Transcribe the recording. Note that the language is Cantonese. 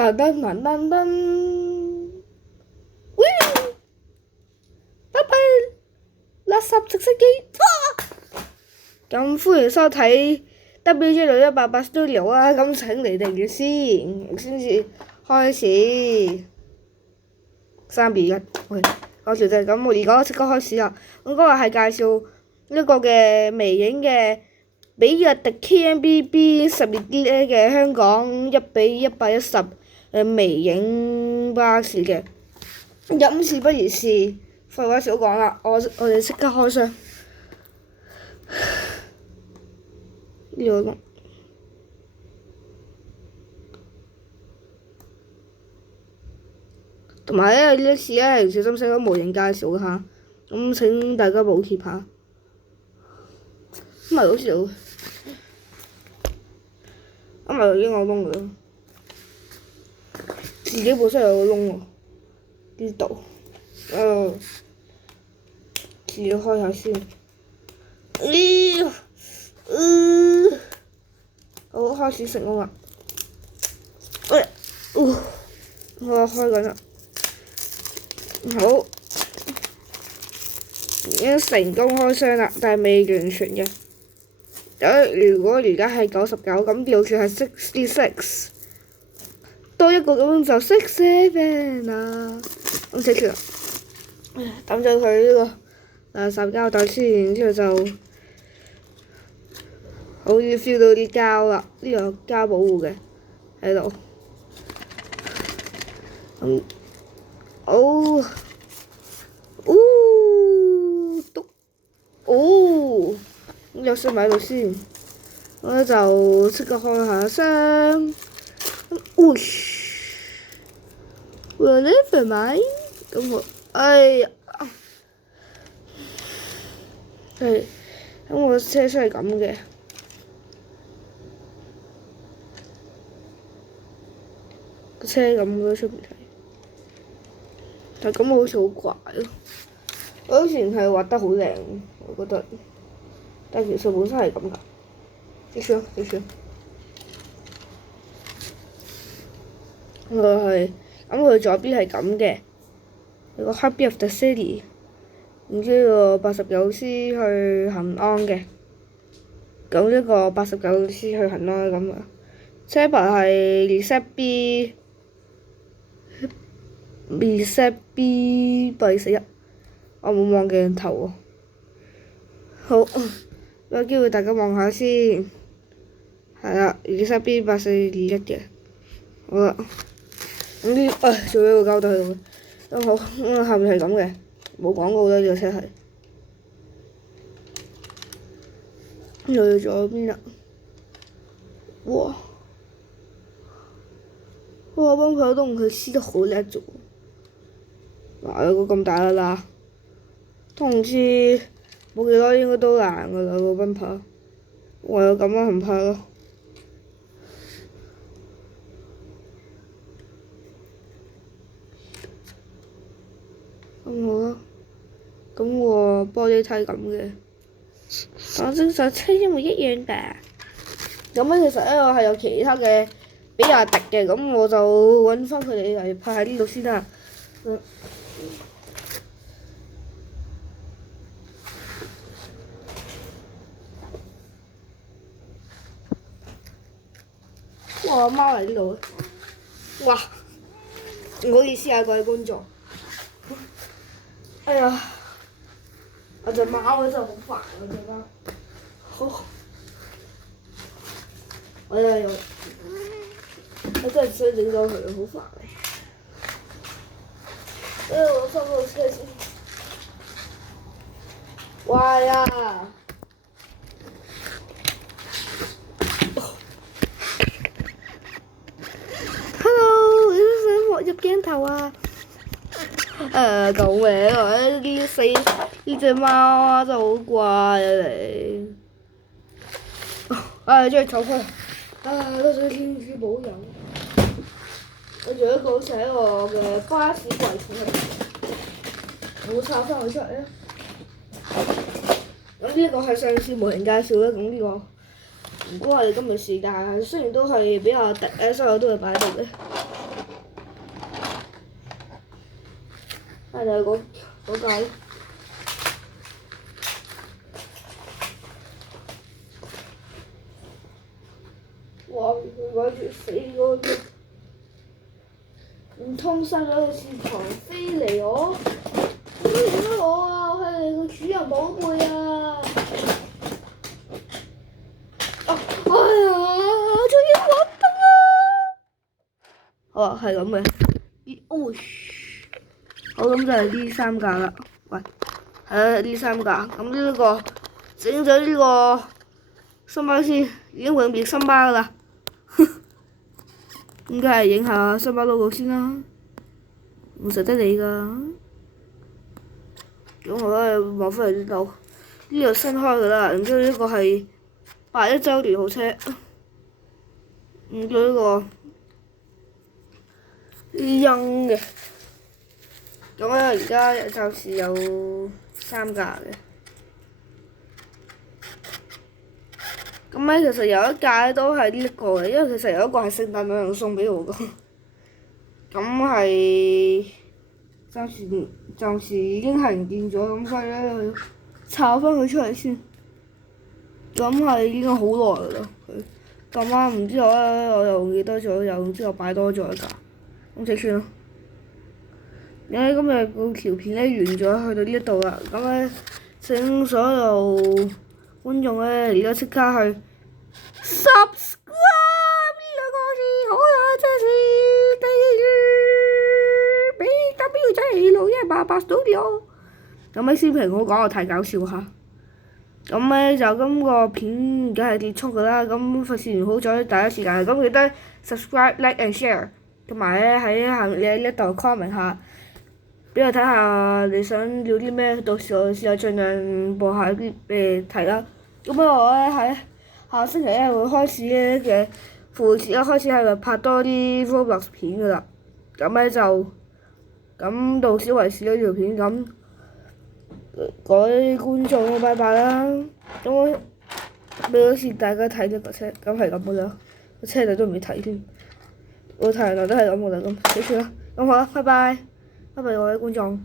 噔噔噔噔噔，喂！拜拜，垃圾直升機。咁歡迎收睇 WJ618 Studio 啊！咁請你哋嘅先至開始。3-2-1，喂，講笑啫。咁我而家即刻開始啦。咁今日係介紹一個嘅微影嘅比亞迪 KNBB 12D 嘅香港1:110嘅微影巴士嘅。咁事不宜遲，廢話少講啦，我哋即刻開箱。呢個同埋咧，呢一次咧係唔小心寫咗模型介紹下，咁請大家補貼下。唔係好笑，唔係已經有窿㗎啦，自己本身有個窿喎，呢度，自己開下先。好，開始成功啦！我開緊啦。好，已經成功開箱啦，但係未完全嘅。如果而家係99，咁調轉係66，多一個咁就67啦。咁寫住啦，抌咗佢呢個垃圾膠袋先，然之後就好似 feel 到啲膠啦，呢個膠保護嘅喺度。咁有箱喺度先，我就即刻開下箱。我 never mind， 咁我咁我車出係咁嘅。個車咁嘅出邊睇，但係咁好似好怪咯。我以前係畫得好靚，我覺得，但係其實本身係咁㗎。繼續。佢左邊係咁嘅，有個 Heartbeat of the City， 然之後89C 去恆安嘅，咁呢個89C 去恆安咁啊。車牌係ZB841，我冇望鏡頭喎。好，有機會大家望下先。係啦，ZB8421嘅。好啦，咁仲有一個膠袋喺度嘅，都好。下面係咁嘅，冇廣告啦，呢個車係。去咗邊啦？哇！奔跑都佢黐得好叻啫喎！有個咁大啦啦，同志冇幾多應該都爛㗎啦個奔跑，唯有咁樣唔怕咯。咁好啦，咁個玻璃梯咁嘅，但正常車因為一樣㗎。咁咧其實咧我係有其他嘅比亞迪嘅，咁我就揾翻佢哋嚟拍喺呢度先啦。哇！貓嚟呢度，哇！唔好意思啊，各位觀眾。哎呀，我隻貓真係好煩啊！隻貓，好，我真係想整咗佢，好煩啊！我上個車先。哇呀！Hello， 你都想學入鏡頭啊？救命啊！呢隻貓啊，真係好怪啊你。將佢抽開。多謝天主保佑。我仲有一個好似喺我嘅巴士櫃桶嚟，我抄翻佢出嚟啊！咁呢個係上次模型介紹啦，咁呢個唔關我哋今日事，但係雖然都係比較所有都係擺喺度嘅。就係嗰架。哇！佢趕住死嗰個，唔通塞咗個翅膀飛嚟我？點解影咗我啊？我係你個主人寶貝啊！哎呀！終於揾到啦！好啊，係咁嘅。哦，好，咁就係呢3架啦。喂，係啊，呢3架。咁呢個整咗呢個森巴先，已經永別森巴噶啦。應該係影下森巴 logo 先啦，唔食得你噶。咁我咧望翻嚟呢度，呢度新開噶啦。然之後呢個係81週年號車，然之後呢個印嘅。咁咧而家暫時有3架嘅。咁咧其實有一架咧都係呢一個嘅，因為其實有一個係聖誕老人送俾我嘅。咁係暫時已經係唔見咗，咁所以咧要抄翻佢出嚟先。咁係已經好耐㗎啦，佢咁啱唔知我又記得咗，又唔知我擺多咗一架，咁就算啦。因為今日個條片咧完咗，去到呢一度啦。咁咧請所有觀眾咧而家即刻去 subscribe 呢兩個字，好啊！即係第二俾 W 仔618 Studio。咁咧先評好講我太搞笑嚇。咁咧就今個片而家係結束㗎啦。咁費事唔好阻第一時間，咁記得 subscribe、like and share， 同埋咧喺下面呢度 comment 下，俾我睇下你想要啲咩，到時我試下盡量播下啲俾你睇啦。咁我咧喺下星期一會開始咧嘅副節啦，開始係拍多啲 Roblox 片㗎啦。咁咧就咁到此為止呢條片咁。各位觀眾，拜拜啦！咁我俾好似大家睇呢個車，咁係咁噶啦，個車仔都未睇添，我睇人都係咁噶啦，咁幾算啦，咁好啦，拜拜，拜拜各位觀眾。